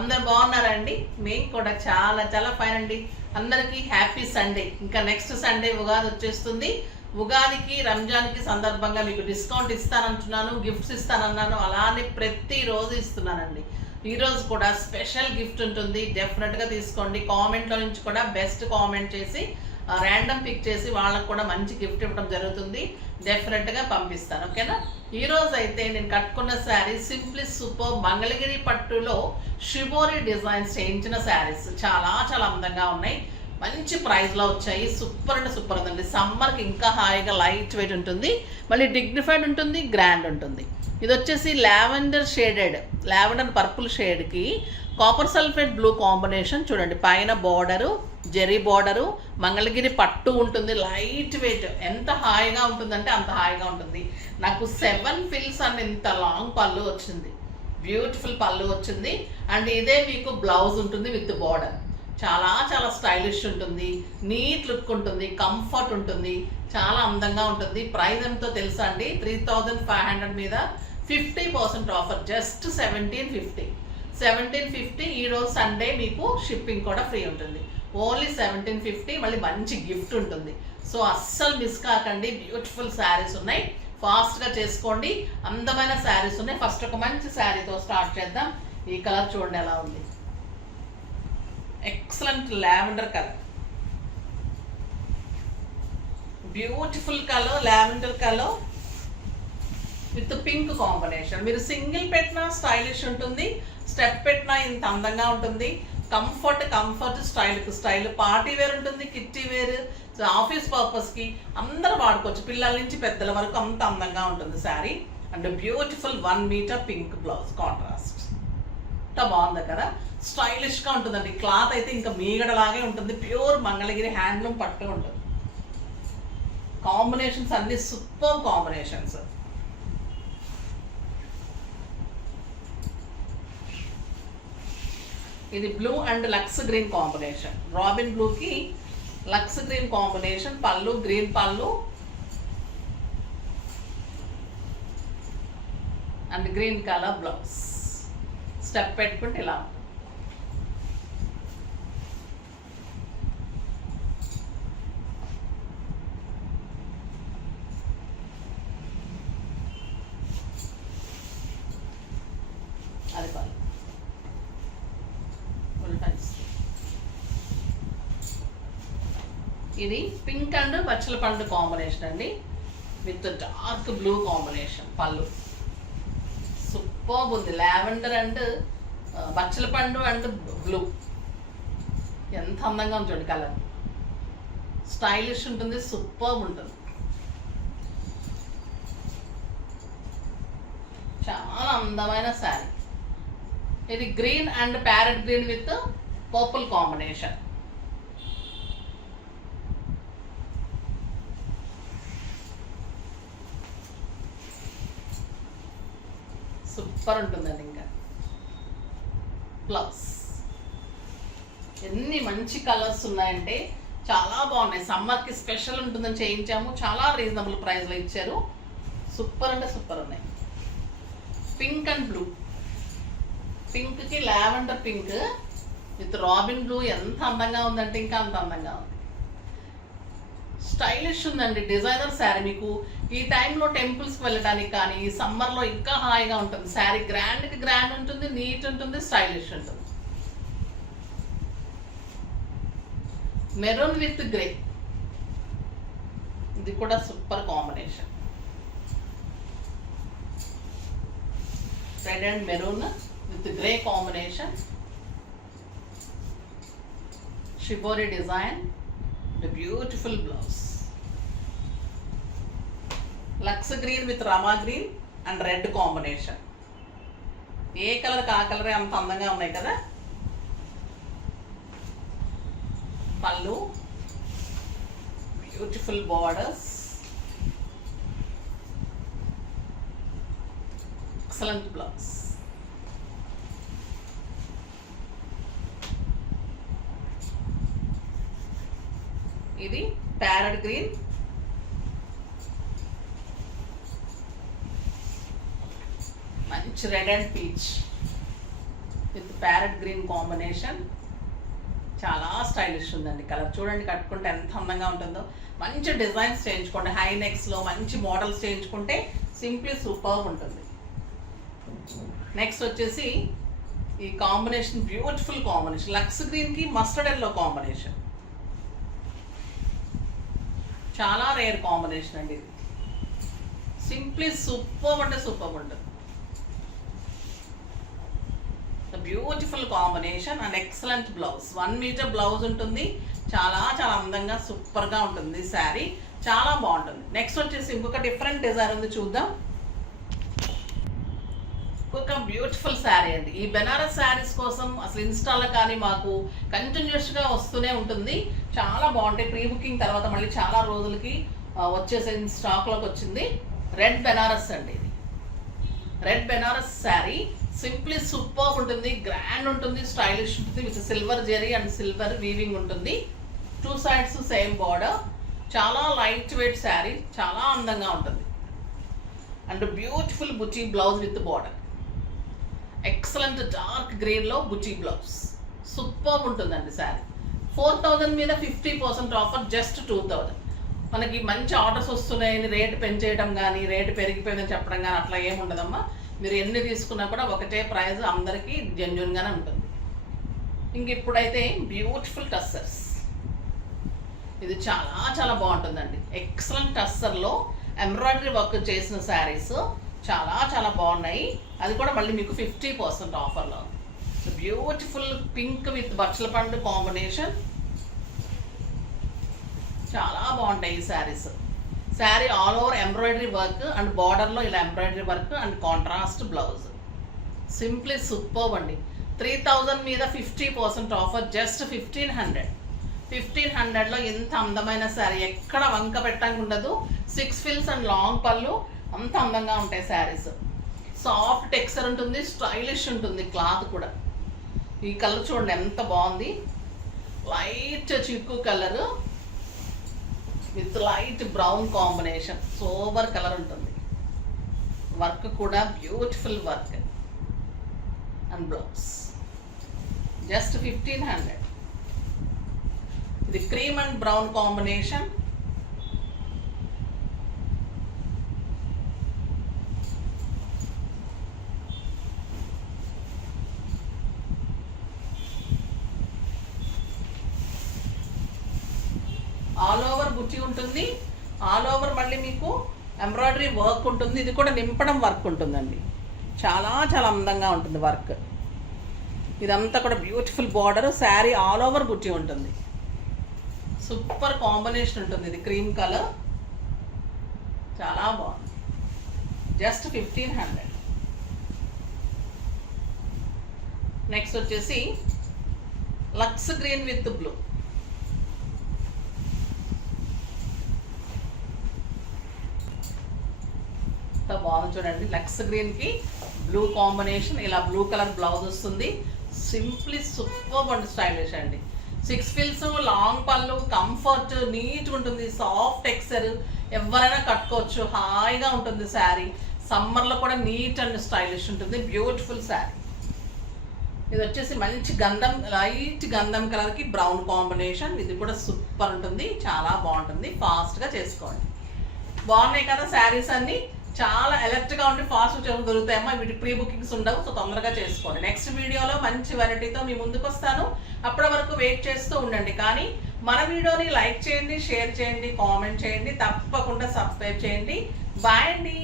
అందరు బాగున్నారండి? మేము కూడా చాలా చాలా ఫైన్ అండి. అందరికీ హ్యాపీ సండే. ఇంకా నెక్స్ట్ సండే ఉగాది వచ్చేస్తుంది. ఉగాదికి రంజాన్కి సందర్భంగా మీకు డిస్కౌంట్ ఇస్తానంటున్నాను, గిఫ్ట్స్ ఇస్తానన్నాను, అలానే ప్రతిరోజు ఇస్తున్నానండి. ఈరోజు కూడా స్పెషల్ గిఫ్ట్ ఉంటుంది, డెఫినెట్గా తీసుకోండి. కామెంట్లో నుంచి కూడా బెస్ట్ కామెంట్ చేసి ర్యాండమ్ పిక్ చేసి వాళ్ళకు కూడా మంచి గిఫ్ట్ ఇవ్వడం జరుగుతుంది. డెఫినెట్గా పంపిస్తాను, ఓకేనా? ఈరోజు అయితే నేను కట్టుకున్న శారీ సింప్లీ సూపర్ మంగళగిరి పట్టులో షిబోరి డిజైన్స్ చేయించిన శారీస్ చాలా చాలా అందంగా ఉన్నాయి. మంచి ప్రైస్లో వచ్చాయి. సూపర్ అంటే సూపర్ ఉందండి. సమ్మర్కి ఇంకా హాయిగా లైట్ వెయిట్ ఉంటుంది, మళ్ళీ డిగ్నిఫైడ్ ఉంటుంది, గ్రాండ్ ఉంటుంది. ఇది వచ్చేసి లావెండర్ పర్పుల్ షేడ్కి కాపర్ సల్ఫేట్ బ్లూ కాంబినేషన్. చూడండి, పైన బార్డరు జెరీ బార్డరు, మంగళగిరి పట్టు ఉంటుంది, లైట్ వెయిట్. ఎంత హాయిగా ఉంటుందంటే అంత హాయిగా ఉంటుంది. నాకు 7 ఫిల్స్ అండ్ ఇంత లాంగ్ పళ్ళు వచ్చింది, బ్యూటిఫుల్ పళ్ళు వచ్చింది. అండ్ ఇదే మీకు బ్లౌజ్ ఉంటుంది విత్ బార్డర్. చాలా చాలా స్టైలిష్ ఉంటుంది, నీట్ లుక్ ఉంటుంది, కంఫర్ట్ ఉంటుంది, చాలా అందంగా ఉంటుంది. ప్రైస్ ఎంతో తెలుసా అండి? 3500 మీద 50% ఆఫర్, జస్ట్ 1750. ఈరోజు సండే మీకు షిప్పింగ్ కూడా ఫ్రీ ఉంటుంది. ఓన్లీ 1750. మళ్ళీ మంచి గిఫ్ట్ ఉంటుంది. సో అస్సలు మిస్ కాకండి. బ్యూటిఫుల్ శారీస్ ఉన్నాయి, ఫాస్ట్గా చేసుకోండి. అందమైన శారీస్ ఉన్నాయి. ఫస్ట్ ఒక మంచి శారీతో స్టార్ట్ చేద్దాం. ఈ కలర్ చూడండి ఎలా ఉంది, excellent lavender colour, beautiful colour, lavender colour with pink combination. మీరు సింగిల్ పెట్టినా స్టైలిష్ ఉంటుంది, స్టెప్ పెట్టినా ఇంత అందంగా ఉంటుంది. కంఫర్ట్, స్టైల్, పార్టీ వేర్ ఉంటుంది, కిట్టి వేర్, ఆఫీస్ పర్పస్కి అందరూ వాడుకోవచ్చు. పిల్లల నుంచి పెద్దల వరకు అంత అందంగా ఉంటుంది sari. And beautiful 1 metre pink blouse contrast. అంత బాగుంది కదా, స్టైలిష్గా ఉంటుందండి. క్లాత్ అయితే ఇంకా మీగడలాగే ఉంటుంది. ప్యూర్ మంగళగిరి హ్యాండ్లూమ్ పట్టు ఉంటుంది. కాంబినేషన్స్ అన్ని సూపర్ కాంబినేషన్స్. ఇది blue and lux green combination. Robin బ్లూకి లక్స్ గ్రీన్ కాంబినేషన్. పళ్ళు గ్రీన్ పళ్ళు and green colour blouse. Step పెట్టుకుంటే ఇలా ఉంటుంది. అది పళ్ళు. ఇది పింక్ అండ్ పచ్చల పండు కాంబినేషన్ అండి, విత్ డార్క్ బ్లూ కాంబినేషన్. పళ్ళు సూపర్ ఉంది. లావెండర్ అండ్ బచ్చల పండు అండ్ బ్లూ, ఎంత అందంగా ఉంది చూడండి. కలర్ స్టైలిష్ ఉంటుంది, సూపర్ ఉంటుంది. చాలా అందమైన శారీ. ఇది green and parrot green with purple combination. Super ఉంటుందండి. ఇంకా బ్లౌజ్ ఎన్ని మంచి కలర్స్ ఉన్నాయంటే చాలా బాగున్నాయి. సమ్మర్కి స్పెషల్ ఉంటుందని చేయించాము. చాలా రీజనబుల్ ప్రైస్లో ఇచ్చారు. సూపర్ అంటే సూపర్ ఉన్నాయి. పింక్ అండ్ బ్లూ, పింక్కి lavender pink with robin blue. ఎంత అందంగా ఉందంటే ఇంకా అంత అందంగా ఉంది. స్టైలిష్ ఉందండి, డిజైనర్ శారీ. మీకు ఈ టైంలో టెంపుల్స్కి వెళ్ళడానికి కానీ ఈ సమ్మర్లో ఇంకా హాయిగా ఉంటుంది. శారీ గ్రాండ్కి గ్రాండ్ ఉంటుంది, నీట్ ఉంటుంది, స్టైలిష్ ఉంటుంది. మెరూన్ విత్ గ్రే, ఇది కూడా super combination. Red and maroon with grey combination. Shibori design, beautiful blouse. Lux green with Rama green and red combination. ఏ కలర్కి ఆ కలరే అంత అందంగా ఉన్నాయి కదా. పళ్ళు బ్యూటిఫుల్ బార్డర్స్, ఎక్సలెంట్ బ్లౌజ్. ఇది ప్యారెట్ గ్రీన్, మంచి red and peach. With parrot green combination. చాలా స్టైలిష్ ఉందండి కలర్. చూడండి కట్టుకుంటే ఎంత అందంగా ఉంటుందో. మంచి డిజైన్స్ చేయించుకోండి, హై నెక్స్లో మంచి మోడల్స్ చేయించుకుంటే సింప్లీ సూపర్ ఉంటుంది. నెక్స్ట్ వచ్చేసి ఈ కాంబినేషన్ బ్యూటిఫుల్ కాంబినేషన్, లక్స్ గ్రీన్కి మస్టర్డ్ ఎల్లో కాంబినేషన్. చాలా రేర్ కాంబినేషన్ అండి ఇది. సింప్లీ సూపర్ అంటే సూపర్ ఉంటుంది. Beautiful combination and excellent blouse. 1 metre blouse ఉంటుంది. చాలా చాలా అందంగా సూపర్గా ఉంటుంది శారీ. చాలా బాగుంటుంది. నెక్స్ట్ వచ్చేసి ఇంకొక డిఫరెంట్ డిజైన్ ఉంది, చూద్దాం. ఒక బ్యూటిఫుల్ శారీ అండి. ఈ బెనారస్ శారీస్ కోసం అసలు ఇన్స్టాలో కానీ మాకు కంటిన్యూస్గా వస్తూనే ఉంటుంది. చాలా బాగుంటాయి. ప్రీ బుకింగ్ తర్వాత మళ్ళీ చాలా రోజులకి వచ్చేసే స్టాక్లోకి వచ్చింది. రెడ్ బెనారస్ అండి ఇది. Red Banaras sari simply super ఉంటుంది, గ్రాండ్ ఉంటుంది, స్టైలిష్ ఉంటుంది. With silver zari and silver weaving ఉంటుంది. 2 సైడ్స్ సేమ్ బార్డర్. చాలా లైట్ వెయిట్ శారీ, చాలా అందంగా ఉంటుంది. And beautiful buchi blouse with border. Excellent dark గ్రీన్లో బుచీ బ్లౌజ్. సూపర్ ఉంటుందండి శారీ. 4000 మీద 50% ఆఫర్, జస్ట్ 2000. మనకి మంచి ఆర్డర్స్ వస్తున్నాయని రేటు పెంచేయడం కానీ రేటు పెరిగిపోయిందని చెప్పడం కానీ అట్లా ఏమి ఉండదమ్మా. మీరు ఎన్ని తీసుకున్నా కూడా ఒకటే ప్రైస్, అందరికీ జెన్యున్గానే ఉంటుంది. ఇంక ఇప్పుడైతే బ్యూటిఫుల్ టస్సర్స్. ఇది చాలా చాలా బాగుంటుందండి. ఎక్సలెంట్ టస్సర్లో ఎంబ్రాయిడరీ వర్క్ చేసిన శారీస్ చాలా చాలా బాగున్నాయి. అది కూడా మళ్ళీ మీకు 50% ఆఫర్లో. బ్యూటిఫుల్ పింక్ విత్ బచ్చల పండు కాంబినేషన్. చాలా బాగుంటాయి ఈ saris. Sari all over embroidery work and బార్డర్లో ఇలా embroidery work and contrast blouse. Simply super అండి. 3000 మీద 50% ఆఫర్, జస్ట్ 1500. 1500లో ఎంత అందమైన శారీ, ఎక్కడ వంక పెట్టడానికి ఉండదు. 6 ఫిల్స్ అండ్ లాంగ్ పళ్ళు, అంత అందంగా ఉంటాయి శారీస్. సాఫ్ట్ టెక్స్చర్ ఉంటుంది, స్టైలిష్ ఉంటుంది క్లాత్ కూడా. ఈ కలర్ చూడండి ఎంత బాగుంది. లైట్ చిక్కు colour with light brown combination. Sober colour ఉంటుంది. వర్క్ కూడా beautiful work and blouse. Just 1500. ఇది cream and brown combination. All over బుట్టి ఉంటుంది. ఆల్ ఓవర్ మళ్ళీ మీకు ఎంబ్రాయిడరీ వర్క్ ఉంటుంది. ఇది కూడా నింపడం వర్క్ ఉంటుందండి. చాలా చాలా అందంగా ఉంటుంది వర్క్. ఇదంతా కూడా beautiful border. Sari all over బుట్టి ఉంటుంది. సూపర్ కాంబినేషన్ ఉంటుంది. ఇది క్రీమ్ కలర్, చాలా బాగుంది. జస్ట్ 1500. నెక్స్ట్ వచ్చేసి లక్స్ గ్రీన్ విత్ బ్లూ. బాగుంది చూడండి. లక్స్ గ్రీన్కి బ్లూ కాంబినేషన్. ఇలా బ్లూ కలర్ బ్లౌజ్ వస్తుంది. సింప్లీ సూపర్ అండ్ స్టైలిష్ అండి. 6 ఫిల్స్, లాంగ్ పళ్ళు, కంఫర్ట్, నీట్గా ఉంటుంది, సాఫ్ట్ టెక్స్చర్. ఎవరైనా కట్టుకోవచ్చు, హాయిగా ఉంటుంది శారీ. సమ్మర్లో కూడా నీట్ అండ్ స్టైలిష్ ఉంటుంది. బ్యూటిఫుల్ శారీ. ఇది వచ్చేసి మంచి గంధం, లైట్ గంధం కలర్కి బ్రౌన్ కాంబినేషన్. ఇది కూడా సూపర్ ఉంటుంది, చాలా బాగుంటుంది. ఫాస్ట్గా చేసుకోండి. బాగున్నాయి కదా శారీస్ అన్నీ. చాలా అలర్ట్గా ఉండి ఫాస్ట్ దొరుకుతాయమ్మా. వీటి ప్రీ బుకింగ్స్ ఉండవు, సో తొందరగా చేసుకోండి. నెక్స్ట్ వీడియోలో మంచి వెరైటీతో మీ ముందుకు వస్తాను. అప్పటి వరకు వెయిట్ చేస్తూ ఉండండి. కానీ మన వీడియోని లైక్ చేయండి, షేర్ చేయండి, కామెంట్ చేయండి, తప్పకుండా సబ్స్క్రైబ్ చేయండి. బాయ్ అండి.